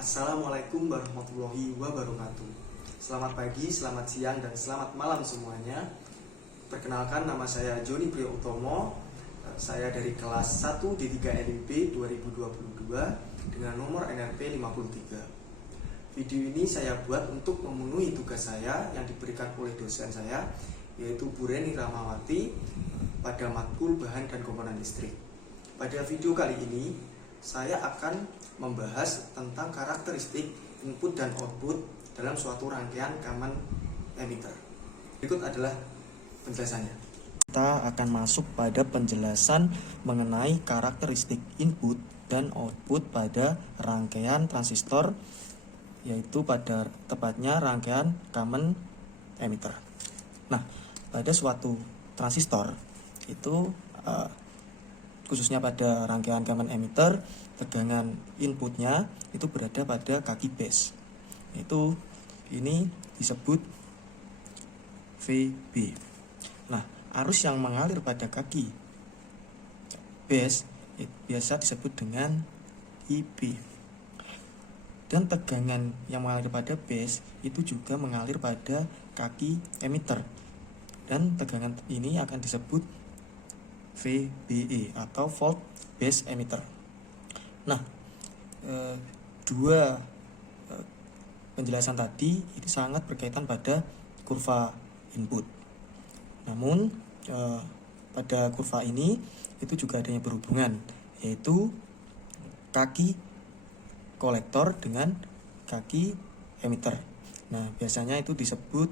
Assalamualaikum warahmatullahi wabarakatuh. Selamat pagi, selamat siang, dan selamat malam semuanya. Perkenalkan, nama saya Joni Priyo Utomo. Saya dari kelas 1 D3 LIP 2022 dengan nomor NRP 53. Video ini saya buat untuk memenuhi tugas saya yang diberikan oleh dosen saya, yaitu Bu Reni Rahmawati, pada matkul bahan dan komponen listrik. Pada video kali ini, saya akan membahas tentang karakteristik input dan output dalam suatu rangkaian common emitter. Berikut adalah penjelasannya. Kita akan masuk pada penjelasan mengenai karakteristik input dan output pada rangkaian transistor, yaitu pada tepatnya rangkaian common emitter. Nah, pada suatu transistor itu khususnya pada rangkaian common emitter, tegangan inputnya itu berada pada kaki base. Itu ini disebut VB. Nah, arus yang mengalir pada kaki base biasa disebut dengan IB. Dan tegangan yang mengalir pada base itu juga mengalir pada kaki emitter. Dan tegangan ini akan disebut VBE atau volt base emitter. Nah, dua penjelasan tadi ini sangat berkaitan pada kurva input. Namun pada kurva ini itu juga adanya berhubungan, yaitu kaki kolektor dengan kaki emitter. Nah, biasanya disebut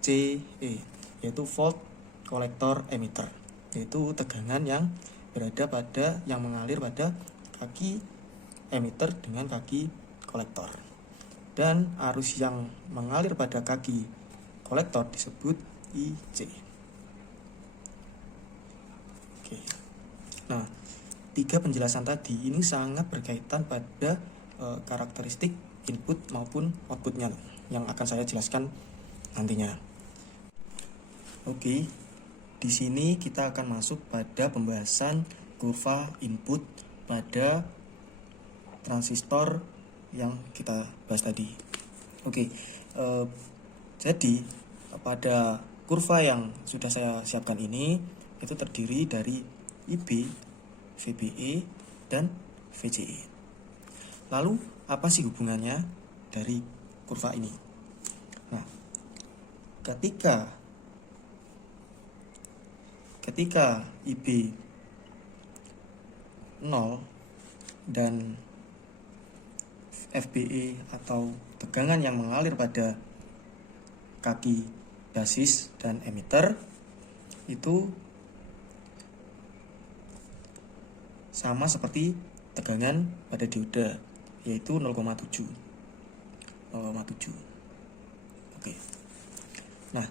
VCE, yaitu volt kolektor emitter, yaitu tegangan yang berada pada yang mengalir pada kaki emitter dengan kaki kolektor. Dan arus yang mengalir pada kaki kolektor disebut IC. Oke. Nah, tiga penjelasan tadi ini sangat berkaitan pada karakteristik input maupun outputnya yang akan saya jelaskan nantinya. Oke, di sini kita akan masuk pada pembahasan kurva input pada transistor yang kita bahas tadi. Oke, jadi pada kurva yang sudah saya siapkan ini itu terdiri dari IB, VBE, dan VCE. Lalu apa sih hubungannya dari kurva ini? Nah, ketika IB 0 dan VBE atau tegangan yang mengalir pada kaki basis dan emitter itu sama seperti tegangan pada dioda, yaitu 0,7. Oke. Nah,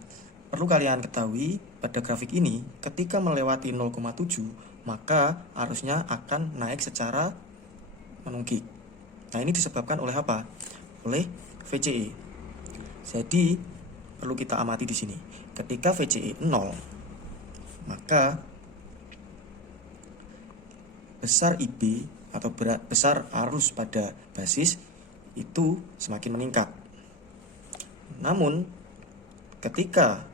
perlu kalian ketahui pada grafik ini ketika melewati 0,7 maka arusnya akan naik secara menukik. Nah, ini disebabkan oleh apa? Oleh VCE. Jadi perlu kita amati di sini. Ketika VCE 0, maka besar IB atau besar arus pada basis itu semakin meningkat. Namun ketika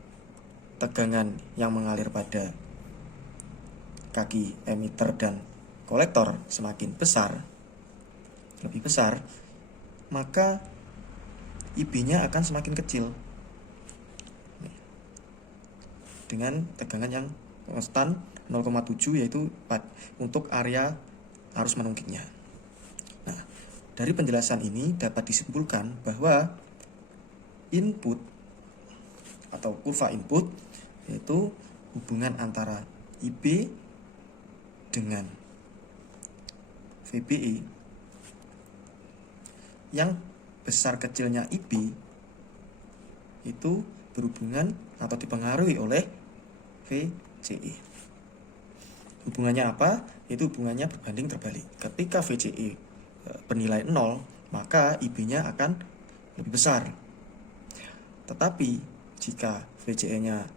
tegangan yang mengalir pada kaki emitter dan kolektor semakin lebih besar, maka IB-nya akan semakin kecil dengan tegangan yang konstan 0,7, yaitu untuk area arus menukiknya. Nah, dari penjelasan ini dapat disimpulkan bahwa input atau kurva input yaitu hubungan antara IB dengan VBE yang besar kecilnya IB itu berhubungan atau dipengaruhi oleh VCE. Hubungannya apa? Itu hubungannya berbanding terbalik. Ketika VCE bernilai 0, maka IB-nya akan lebih besar. Tetapi jika VCE-nya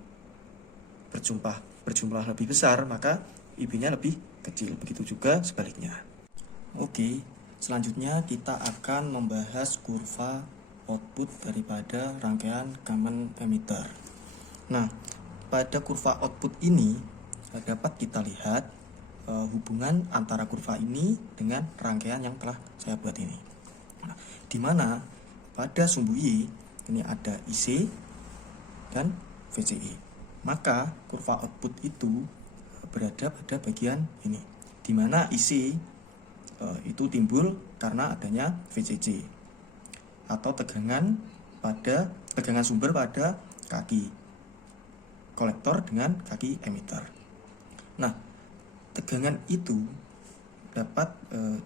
berjumlah lebih besar, maka IB-nya lebih kecil. Begitu juga sebaliknya. Oke, selanjutnya kita akan membahas kurva output daripada rangkaian common emitter. Nah, pada kurva output ini dapat kita lihat hubungan antara kurva ini dengan rangkaian yang telah saya buat ini. Nah, di mana pada sumbu Y ini ada IC dan VCE. Maka kurva output itu berada pada bagian ini, di mana IC itu timbul karena adanya VCC atau tegangan sumber pada kaki kolektor dengan kaki emitter. Nah, tegangan itu dapat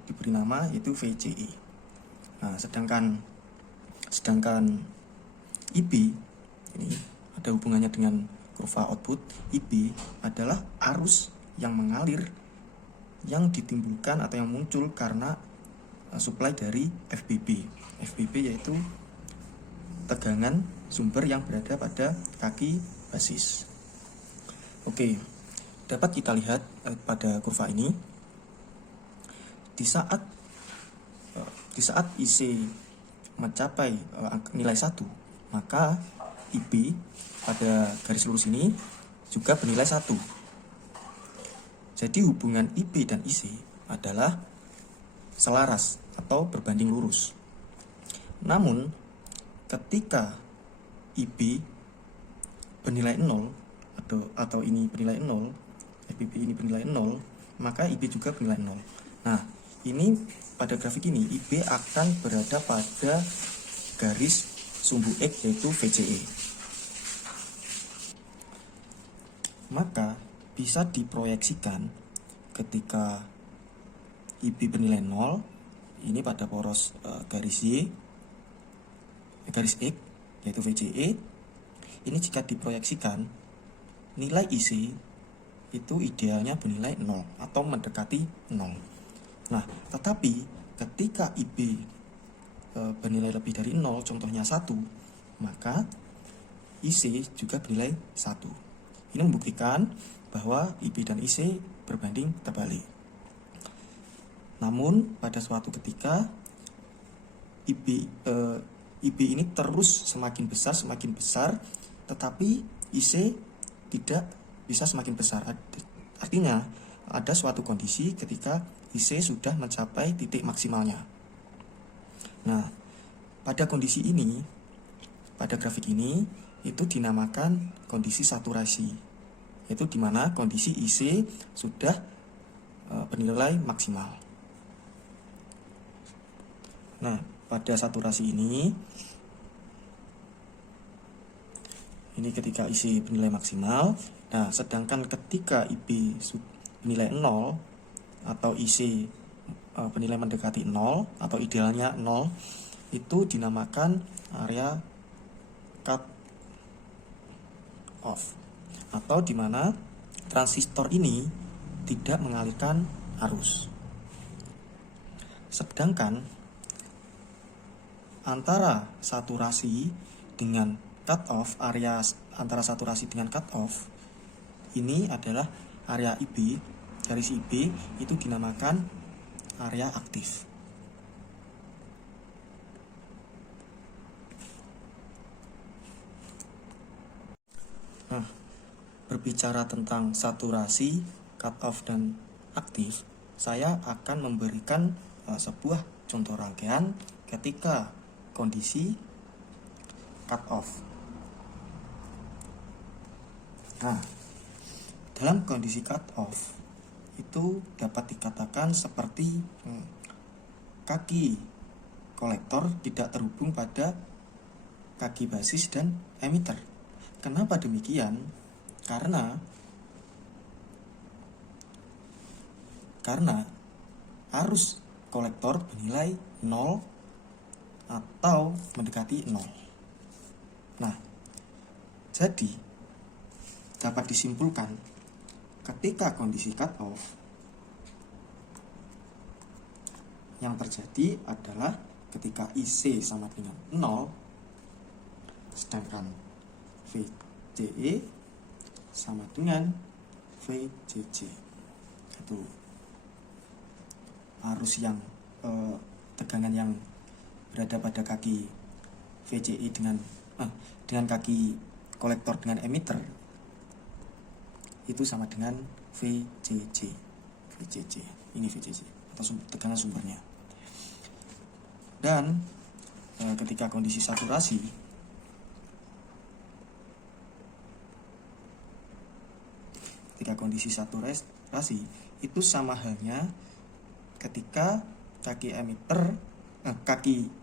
diberi nama yaitu VCE. Nah, sedangkan IB ini ada hubungannya dengan kurva output. IB adalah arus yang mengalir yang ditimbulkan atau yang muncul karena supply dari FBB. FBB yaitu tegangan sumber yang berada pada kaki basis. Oke, dapat kita lihat pada kurva ini di saat IC mencapai nilai 1, maka IB pada garis lurus ini juga bernilai 1. Jadi hubungan IB dan IC adalah selaras atau berbanding lurus. Namun ketika IB bernilai 0 atau ini bernilai 0, FBB ini bernilai 0, maka IB juga bernilai 0. Nah, ini pada grafik ini IB akan berada pada garis sumbu X yaitu VCE. Maka bisa diproyeksikan ketika IB bernilai 0 ini pada poros garis X yaitu VCE. Ini jika diproyeksikan nilai IC itu idealnya bernilai 0 atau mendekati 0. Nah, tetapi ketika IB bernilai lebih dari 0, contohnya 1, maka IC juga bernilai 1. Ini membuktikan bahwa IB dan IC berbanding terbalik. Namun pada suatu ketika IB ini terus semakin besar, tetapi IC tidak bisa semakin besar. Artinya ada suatu kondisi ketika IC sudah mencapai titik maksimalnya. Nah, pada kondisi ini, pada grafik ini, itu dinamakan kondisi saturasi, yaitu di mana kondisi IC sudah bernilai maksimal. Nah, pada saturasi ini ketika IC bernilai maksimal. Nah, sedangkan ketika IB bernilai 0 atau IC bernilai mendekati 0 atau idealnya 0, itu dinamakan area cut off, atau di mana transistor ini tidak mengalirkan arus. Sedangkan antara saturasi dengan cut off, area antara saturasi dengan cut off ini adalah area IB, garis IB itu dinamakan area aktif. Nah, berbicara tentang saturasi, cut off, dan aktif, saya akan memberikan sebuah contoh rangkaian ketika kondisi cut off. Nah, dalam kondisi cut off itu dapat dikatakan seperti kaki kolektor tidak terhubung pada kaki basis dan emitter. Kenapa demikian? Karena arus kolektor bernilai 0 atau mendekati 0. Nah, jadi dapat disimpulkan ketika kondisi cut off yang terjadi adalah ketika IC sama dengan 0, sedangkan VCE sama dengan VCC. yaitu arus yang tegangan yang berada pada kaki VCE dengan kaki kolektor dengan emitter itu sama dengan VCC. Ini VCC atau tegangan sumbernya. Dan ketika kondisi saturasi itu sama halnya ketika kaki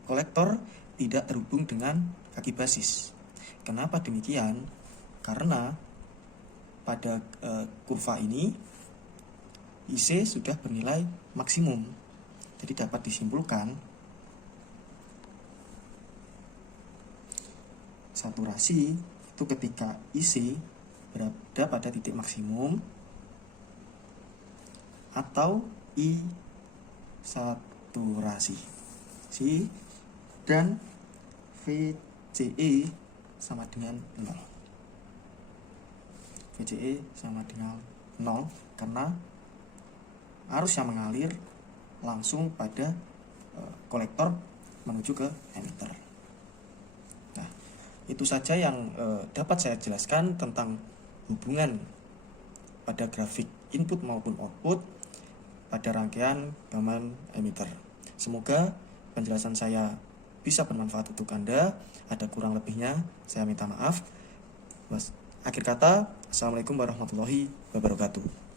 kolektor tidak terhubung dengan kaki basis. Kenapa demikian? Karena pada kurva ini IC sudah bernilai maksimum. Jadi dapat disimpulkan saturasi itu ketika IC berada pada titik maksimum atau I saturasi. Dan VCE sama dengan 0. VCE sama dengan 0 karena arus yang mengalir langsung pada kolektor menuju ke emitter. Nah, itu saja yang dapat saya jelaskan tentang hubungan pada grafik input maupun output pada rangkaian gaman emitter. Semoga penjelasan saya bisa bermanfaat untuk Anda. Ada kurang lebihnya, saya minta maaf. Akhir kata, Assalamualaikum warahmatullahi wabarakatuh.